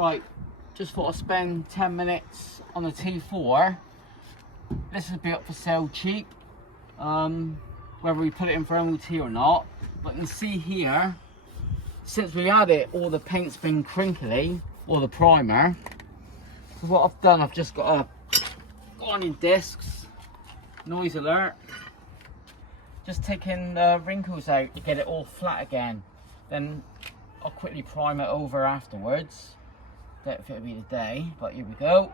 Right, just thought I'd spend 10 minutes on the T4. This will be up for sale cheap, whether we put it in for MOT or not. But you can see here, since we had it, all the paint's been crinkly, or the primer. So what I've done, I've just got a warning discs, noise alert, just taking the wrinkles out to get it all flat again. Then I'll quickly prime it over afterwards. Don't know if it'll be today, but here we go.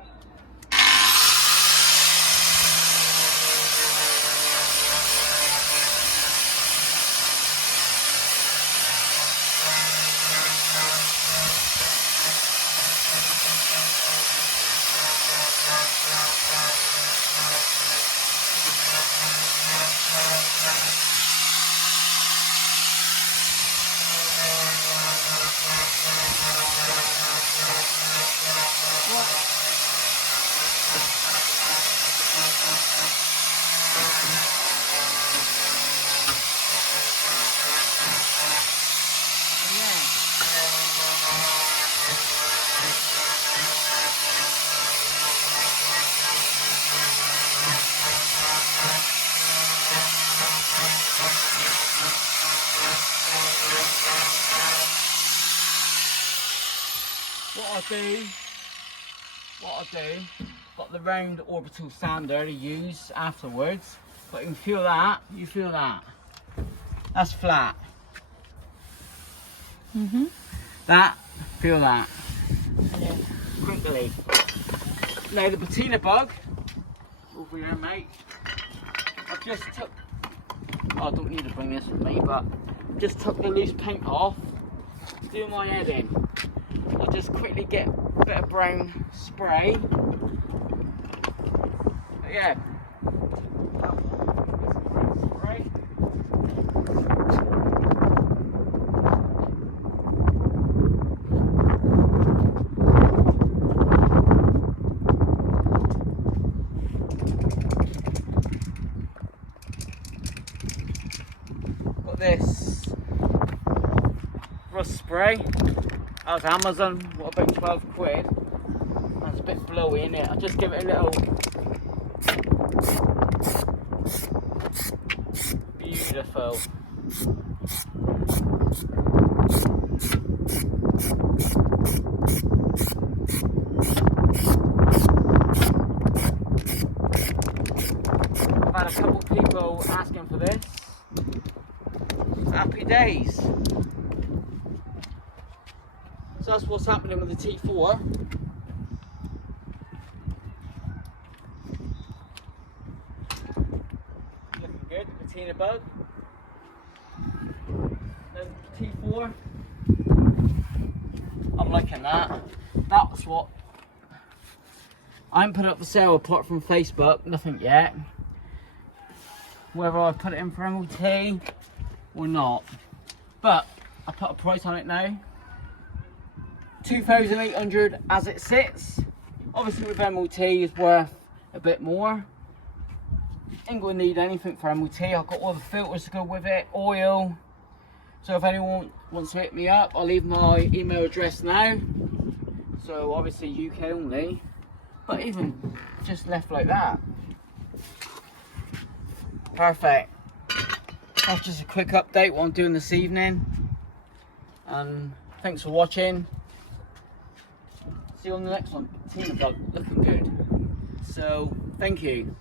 What I'll do, got the round orbital sander to use afterwards, but you can feel that, that's flat. That, feel that, crinkly. Now the patina bug, over here mate, I've just took, I don't need to bring this with me, but just took the loose paint off, do my head in. I'll just quickly get a bit of brown spray. But yeah. Spray. Got this rust spray. That was Amazon, what, about 12 quid. That's a bit blowy in it. I'll just give it a little. Beautiful. I've had a couple of people asking for this. Happy days. So that's what's happening with the T4. Looking good, the patina bug. There's the T4. I'm liking that. That was what I haven't put it up for sale apart from Facebook, nothing yet. Whether I put it in for MOT or not. But I put a price on it now. 2,800 as it sits. Obviously with MOT is worth a bit more. Ain't gonna need anything for MOT. I've got all the filters to go with it, oil. So if anyone wants to hit me up, I'll leave my email address now. So obviously UK only, but even just left like that. Perfect. That's just a quick update what I'm doing this evening. And thanks for watching. See you on the next one. Patina bug looking good. So thank you.